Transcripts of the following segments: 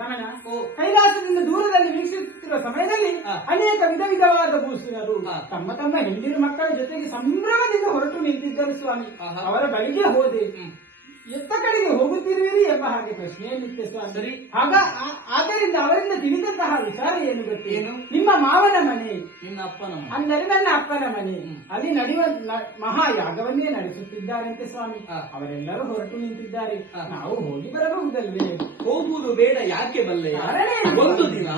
ರಮಣ, ಕೈಲಾಸದಿಂದ ದೂರದಲ್ಲಿ ವೀಕ್ಷಿಸುತ್ತಿರುವ ಸಮಯದಲ್ಲಿ ಅನೇಕ ವಿಧ ವಿಧವಾದ ಭೂಷಣರು ತಮ್ಮ ತಮ್ಮ ಹೆಂಡಿರು ಮಕ್ಕಳ ಜೊತೆಗೆ ಸಂಭ್ರಮದಿಂದ ಹೊರಟು ನಿಂತಿದ್ದರು ಸ್ವಾಮಿ. ಅವರ ಬಳಿಗೆ ಹೋದೆ. ಎತ್ತ ಕಡೆಗೆ ಹೋಗುತ್ತಿರುವಿರಿ ಎಂಬ ಹಾಗೆ ಪ್ರಶ್ನೆಯನ್ನಿತ್ತೆ ಸ್ವಾಮಿ. ಆದ್ದರಿಂದ ಅವರಿಂದ ತಿಳಿದಂತಹ ವಿಚಾರ ಏನು ಗೊತ್ತೇನು? ನಿಮ್ಮ ಮಾವನ ಮನೆ, ನಿನ್ನ ಅಪ್ಪನ ಮನೆ ಅಂದರೆ ನನ್ನ ಅಪ್ಪನ ಮನೆ, ಅಲ್ಲಿ ನಡೆಯುವ ಮಹಾಯಾಗವನ್ನೇ ನಡೆಸುತ್ತಿದ್ದಾರಂತೆ ಸ್ವಾಮಿ. ಅವರೆಲ್ಲರೂ ಹೊರಟು ನಿಂತಿದ್ದಾರೆ. ನಾವು ಹೋಗಿ ಬರಬಹುದಲ್ವೇ? ಹೋಗುವುದು ಬೇಡ, ಯಾಕೆ ಬಲ್ಲೆ? ಒಂದು ದಿನ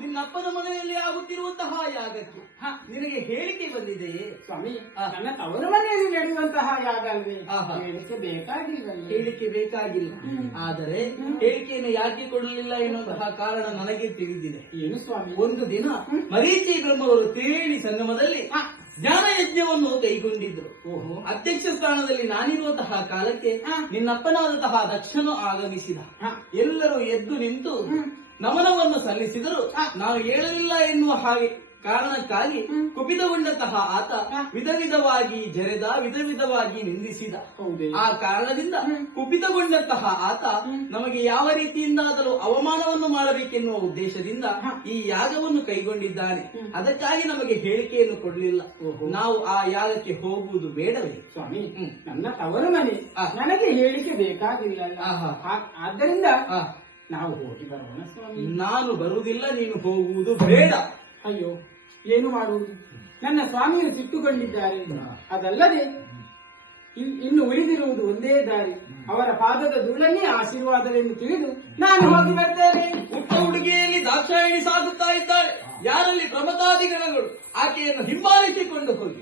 ನಿನ್ನಪ್ಪನ ಮನೆಯಲ್ಲಿ ಆಗುತ್ತಿರುವಂತಹ ಯಾಗಕ್ಕೆ ನಿನಗೆ ಹೇಳಿಕೆ ಬಂದಿದೆಯೇ? ಸ್ವಾಮಿ, ನನ್ನ ತವರು ಮನೆಯಲ್ಲಿ ನಡೆಯುವಂತಹ ಯಾಗ ಅಲ್ವೇ? ಹೇಳಿಕೆ ಬೇಕಾಗಿಲ್ಲ. ಹೇಳಿಕೆ ಬೇಕಾಗಿಲ್ಲ, ಆದರೆ ಹೇಳಿಕೆಯನ್ನು ಯಾಕೆ ಕೊಡಲಿಲ್ಲ ಎನ್ನುವಂತಹ ಕಾರಣ ನನಗೆ ತಿಳಿದಿದೆ. ಏನು ಸ್ವಾಮಿ? ಒಂದು ದಿನ ಮರೀಚಿ ಬ್ರಹ್ಮವರು ತ್ರಿವೇಣಿ ಸಂಗಮದಲ್ಲಿ ಜ್ಞಾನ ಯಜ್ಞವನ್ನು ಕೈಗೊಂಡಿದ್ರು. ಅಧ್ಯಕ್ಷ ಸ್ಥಾನದಲ್ಲಿ ನಾನಿರುವಂತಹ ಕಾಲಕ್ಕೆ ನಿನ್ನಪ್ಪನಾದಂತಹ ದಕ್ಷನು ಆಗಮಿಸಿದ. ಎಲ್ಲರೂ ಎದ್ದು ನಿಂತು ನಮನವನ್ನು ಸಲ್ಲಿಸಿದರು. ನಾವು ಹೇಳಲಿಲ್ಲ ಎನ್ನುವ ಹಾಗೆ ಕಾರಣಕ್ಕಾಗಿ ಕುಪಿತಗೊಂಡಂತಹ ಆತ ವಿಧ ವಿಧವಾಗಿ ಜರೆದ, ವಿಧ ವಿಧವಾಗಿ ನಿಂದಿಸಿದ. ಆ ಕಾರಣದಿಂದ ಕುಪಿತಗೊಂಡಂತಹ ಆತ ನಮಗೆ ಯಾವ ರೀತಿಯಿಂದಾದರೂ ಅವಮಾನವನ್ನು ಮಾಡಬೇಕೆನ್ನುವ ಉದ್ದೇಶದಿಂದ ಈ ಯಾಗವನ್ನು ಕೈಗೊಂಡಿದ್ದಾನೆ. ಅದಕ್ಕಾಗಿ ನಮಗೆ ಹೇಳಿಕೆಯನ್ನು ಕೊಡಲಿಲ್ಲ. ನಾವು ಆ ಯಾಗಕ್ಕೆ ಹೋಗುವುದು ಬೇಡವೇ? ಸ್ವಾಮಿ, ನನ್ನ ತವರು ಮನೆ, ನನಗೆ ಹೇಳಿಕೆ ಬೇಕಾಗಿಲ್ಲ. ಆದ್ದರಿಂದ ನಾವು ಹೋಗಿ ಬರೋಣ ಸ್ವಾಮಿ. ನಾನು ಬರುವುದಿಲ್ಲ, ನೀನು ಹೋಗುವುದು ಬೇಡ. ಅಯ್ಯೋ, ಏನು ಮಾಡುವುದು? ನನ್ನ ಸ್ವಾಮಿಯು ಸಿಟ್ಟುಕೊಂಡಿದ್ದಾರೆ. ಅದಲ್ಲದೆ ಇನ್ನು ಉಳಿದಿರುವುದು ಒಂದೇ ದಾರಿ. ಅವರ ಪಾದದ ಧೂಳನ್ನೇ ಆಶೀರ್ವಾದವೆಂದು ತಿಳಿದು ನಾನು ಹೋಗಿ ಬರ್ತೇನೆ. ಪುಟ್ಟ ಹುಡುಗಿಯಲ್ಲಿ ದಾಕ್ಷಾಯಿಣಿ ಸಾಗುತ್ತಾ ಇದ್ದಾಳೆ. ಯಾರಲ್ಲಿ ಪ್ರಮತಾದಿಗಣಗಳು ಆಕೆಯನ್ನು ಹಿಂಬಾಲಿಸಿಕೊಂಡು ಹೋಗಿ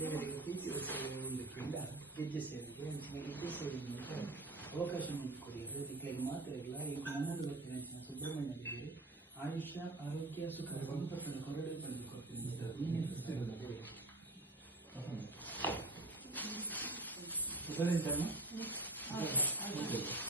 ದೇವರಿಗೆ ಒಂದು ಪಿಂಡ ಗೆಜ್ಜೆ ಸೇರಿದೆ. ಗೆಜ್ಜೆ ಸೇರಿದ ಅವಕಾಶ ಮಾಡಿಕೊಡಿ. ಅದಕ್ಕೆ ಮಾತ್ರ ಇಲ್ಲ. ಈಗ ನನ್ನದು ಬರ್ತೀನಿ ಸುಬ್ರಹ್ಮಣ್ಯ ದೇವಿ ಆಯುಷ್ಯ, ಆರೋಗ್ಯ, ಸುಖ, ಸಂಪತ್ತನ್ನು ಕೊರಡೆ ಪಡೆದುಕೊಡ್ತೀನಿ. ಉದರಿಂಚಮ್ಮ